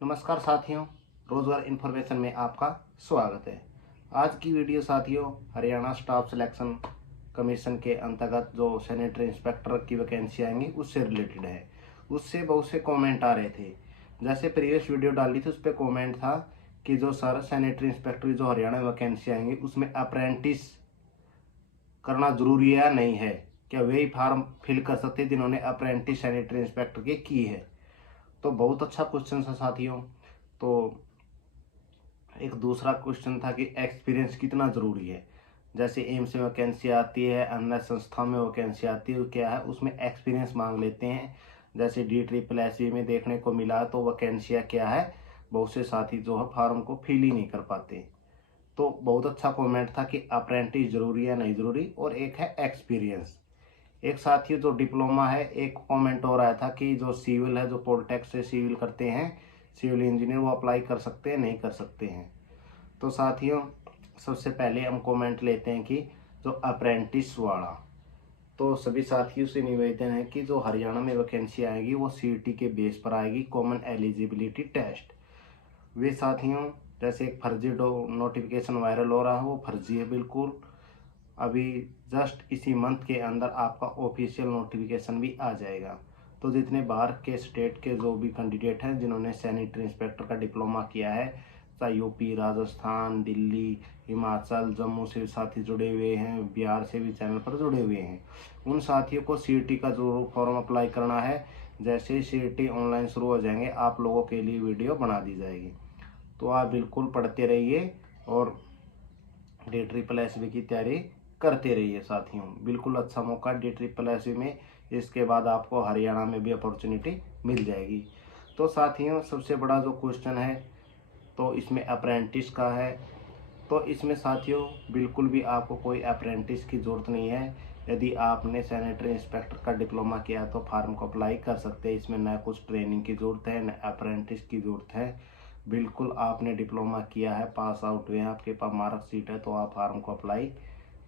नमस्कार साथियों, रोजगार इन्फॉर्मेशन में आपका स्वागत है। आज की वीडियो साथियों हरियाणा स्टाफ सिलेक्शन कमीशन के अंतर्गत जो सैनिटरी इंस्पेक्टर की वैकेंसी आएंगी उससे रिलेटेड है। उससे बहुत से कमेंट आ रहे थे। जैसे प्रीवियस वीडियो डाली थी उस पर कमेंट था कि जो सर सैनिटरी इंस्पेक्टर जो हरियाणा में वैकेंसी आएंगी उसमें अप्रेंटिस करना जरूरी है या नहीं है, क्या वही फार्म फिल कर सकते हैं जिन्होंने अप्रेंटिस सैनिटरी इंस्पेक्टर की है। तो बहुत अच्छा क्वेश्चन था साथियों। तो एक दूसरा क्वेश्चन था कि एक्सपीरियंस कितना ज़रूरी है। जैसे एम्स में वैकेंसी आती है, अन्य संस्थाओं में वैकेंसी आती है, क्या है उसमें एक्सपीरियंस मांग लेते हैं। जैसे DSSS में देखने को मिला तो वैकेंसियाँ क्या है, बहुत से साथी जो है फार्म को फिल ही नहीं कर पाते। तो बहुत अच्छा कमेंट था कि अप्रेंटिस जरूरी है नहीं जरूरी, और एक है एक्सपीरियंस। एक साथी जो डिप्लोमा है, एक कमेंट हो रहा था कि जो सिविल है, जो पॉलिटेक्निक से सिविल करते हैं, सिविल इंजीनियर, वो अप्लाई कर सकते हैं नहीं कर सकते हैं। तो साथियों सबसे पहले हम कमेंट लेते हैं कि जो अप्रेंटिस वाला, तो सभी साथियों से निवेदन है कि जो हरियाणा में वैकेंसी आएगी वो CET के बेस पर आएगी, कॉमन एलिजिबिलिटी टेस्ट। वे साथियों जैसे एक फर्जी नोटिफिकेशन वायरल हो रहा है, वो फर्जी है बिल्कुल। अभी जस्ट इसी मंथ के अंदर आपका ऑफिशियल नोटिफिकेशन भी आ जाएगा। तो जितने बाहर के स्टेट के जो भी कैंडिडेट हैं जिन्होंने सैनिटरी इंस्पेक्टर का डिप्लोमा किया है, चाहे यूपी, राजस्थान, दिल्ली, हिमाचल, जम्मू से साथी जुड़े हुए हैं, बिहार से भी चैनल पर जुड़े हुए हैं, उन साथियों को CET का जरूर फॉर्म अप्लाई करना है। जैसे ही CET ऑनलाइन शुरू हो जाएंगे आप लोगों के लिए वीडियो बना दी जाएगी। तो आप बिल्कुल पढ़ते रहिए और DSSS की तैयारी करते रहिए साथियों। बिल्कुल अच्छा मौका DSSS में, इसके बाद आपको हरियाणा में भी अपॉर्चुनिटी मिल जाएगी। तो साथियों सबसे बड़ा जो क्वेश्चन है तो इसमें अप्रेंटिस का है। तो इसमें साथियों बिल्कुल भी आपको कोई अप्रेंटिस की ज़रूरत नहीं है। यदि आपने सैनिटरी इंस्पेक्टर का डिप्लोमा किया तो फार्म को अप्लाई कर सकते हैं। इसमें न कुछ ट्रेनिंग की ज़रूरत है न अप्रेंटिस की ज़रूरत है। बिल्कुल आपने डिप्लोमा किया है, पास आउट हुए हैं, आपके पास मार्कशीट है, तो आप फार्म को अप्लाई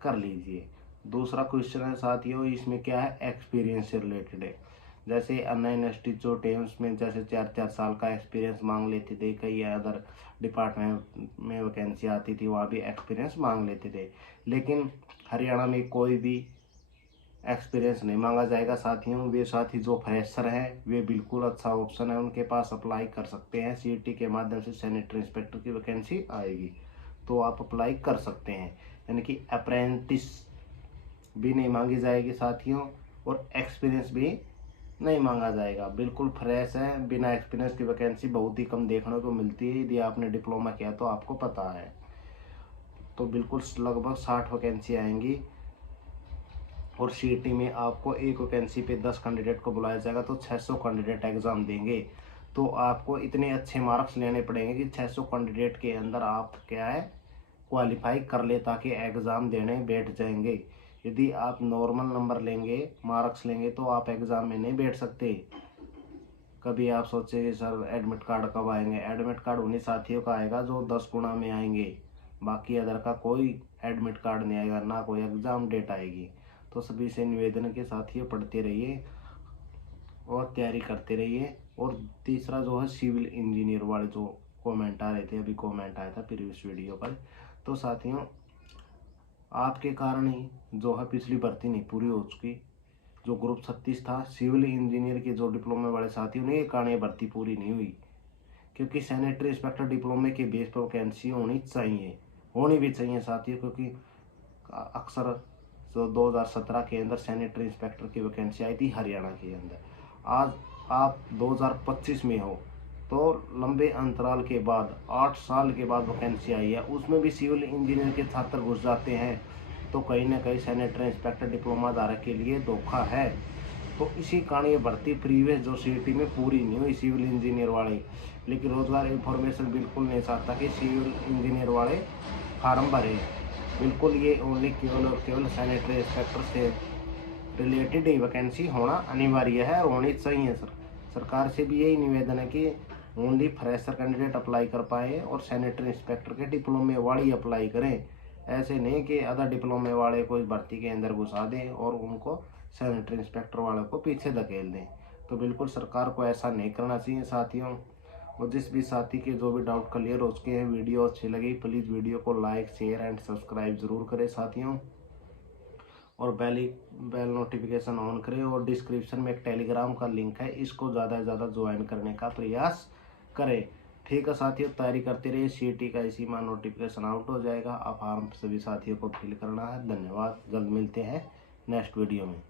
कर लीजिए। दूसरा क्वेश्चन है साथियों, इसमें क्या है, एक्सपीरियंस से रिलेटेड है। जैसे अन्य इंस्टीट्यूट है उसमें जैसे 4-4 साल का एक्सपीरियंस मांग लेते थे, कई अदर डिपार्टमेंट में वैकेंसी आती थी वहाँ भी एक्सपीरियंस मांग लेते थे। लेकिन हरियाणा में कोई भी एक्सपीरियंस नहीं मांगा जाएगा साथियों। वे साथी जो फ्रेशर हैं वे बिल्कुल अच्छा ऑप्शन है, उनके पास अप्लाई कर सकते हैं। CET के माध्यम से सैनिटरी इंस्पेक्टर की वैकेंसी आएगी तो आप अप्लाई कर सकते हैं। यानी कि अप्रेंटिस भी नहीं मांगी जाएगी साथियों, और एक्सपीरियंस भी नहीं मांगा जाएगा। बिल्कुल फ्रेश है, बिना एक्सपीरियंस की वैकेंसी बहुत ही कम देखने को मिलती है। यदि आपने डिप्लोमा किया तो आपको पता है। तो बिल्कुल लगभग 60 वैकेंसी आएंगी, और CET में आपको एक वैकेंसी पे 10 कैंडिडेट को बुलाया जाएगा, तो 600 कैंडिडेट एग्ज़ाम देंगे। तो आपको इतने अच्छे मार्क्स लेने पड़ेंगे कि 600 कैंडिडेट के अंदर आप क्या है क्वालिफाई कर ले, ताकि एग्ज़ाम देने बैठ जाएंगे। यदि आप नॉर्मल नंबर लेंगे, मार्क्स लेंगे, तो आप एग्ज़ाम में नहीं बैठ सकते। कभी आप सोचेंगे सर एडमिट कार्ड कब आएंगे, एडमिट कार्ड उन्हीं साथियों का आएगा जो 10 गुना में आएंगे, बाकी अदर का कोई एडमिट कार्ड नहीं आएगा, ना कोई एग्ज़ाम डेट आएगी। तो सभी से निवेदन के साथियों पढ़ते रहिए और तैयारी करते रहिए। और तीसरा जो है सिविल इंजीनियर वाले जो कमेंट आ रहे थे, अभी कमेंट आया था प्रीवियस वीडियो पर, तो साथियों आपके कारण ही जो है पिछली भर्ती नहीं पूरी हो चुकी। जो ग्रुप 36 था सिविल इंजीनियर के जो डिप्लोमे वाले साथियों ने, ये कारण ये भर्ती पूरी नहीं हुई, क्योंकि सैनिटरी इंस्पेक्टर डिप्लोमे के बेस पर वैकेंसी होनी भी चाहिए साथियों। क्योंकि अक्सर जो 2017 के अंदर सैनिटरी इंस्पेक्टर की वैकेंसी आई थी हरियाणा के अंदर, आज आप 2025 में हो, तो लंबे अंतराल के बाद 8 साल के बाद वैकेंसी आई है, उसमें भी सिविल इंजीनियर के छात्र घुस जाते हैं। तो कहीं ना कहीं सैनिटरी इंस्पेक्टर डिप्लोमा धारक के लिए धोखा है। तो इसी कारण ये भर्ती प्रीवियस जो CET में पूरी नहीं हुई सिविल इंजीनियर वाले। लेकिन रोजगार इन्फॉर्मेशन बिल्कुल नहीं चाहता कि सिविल इंजीनियर वाले फार्म भरे। बिल्कुल ये ओनली केवल और केवल सैनिटरी इंस्पेक्टर से रिलेटेड ही वैकेंसी होना अनिवार्य है और होनी चाहिए। सरकार से भी यही निवेदन है कि ओनली फ्रेशर कैंडिडेट अप्लाई कर पाए और सैनिटरी इंस्पेक्टर के डिप्लोमे वाले ही अप्लाई करें। ऐसे नहीं कि अदर डिप्लोमे वाले को इस भर्ती के अंदर घुसा दें और उनको सैनिटरी इंस्पेक्टर वाले को पीछे धकेल दें। तो बिल्कुल सरकार को ऐसा नहीं करना चाहिए साथियों। और जिस भी साथी के जो भी डाउट क्लियर हो चुके हैं, वीडियो अच्छी लगी प्लीज़ वीडियो को लाइक शेयर एंड सब्सक्राइब ज़रूर करें साथियों, और बेल नोटिफिकेशन ऑन करें। और डिस्क्रिप्शन में एक टेलीग्राम का लिंक है, इसको ज़्यादा से ज़्यादा ज्वाइन करने का प्रयास करें। ठीक है साथियों, तैयारी करते रहिए। सीटी का इसी माह नोटिफिकेशन आउट हो जाएगा, आप फॉर्म सभी साथियों को फिल करना है। धन्यवाद, जल्द मिलते हैं नेक्स्ट वीडियो में।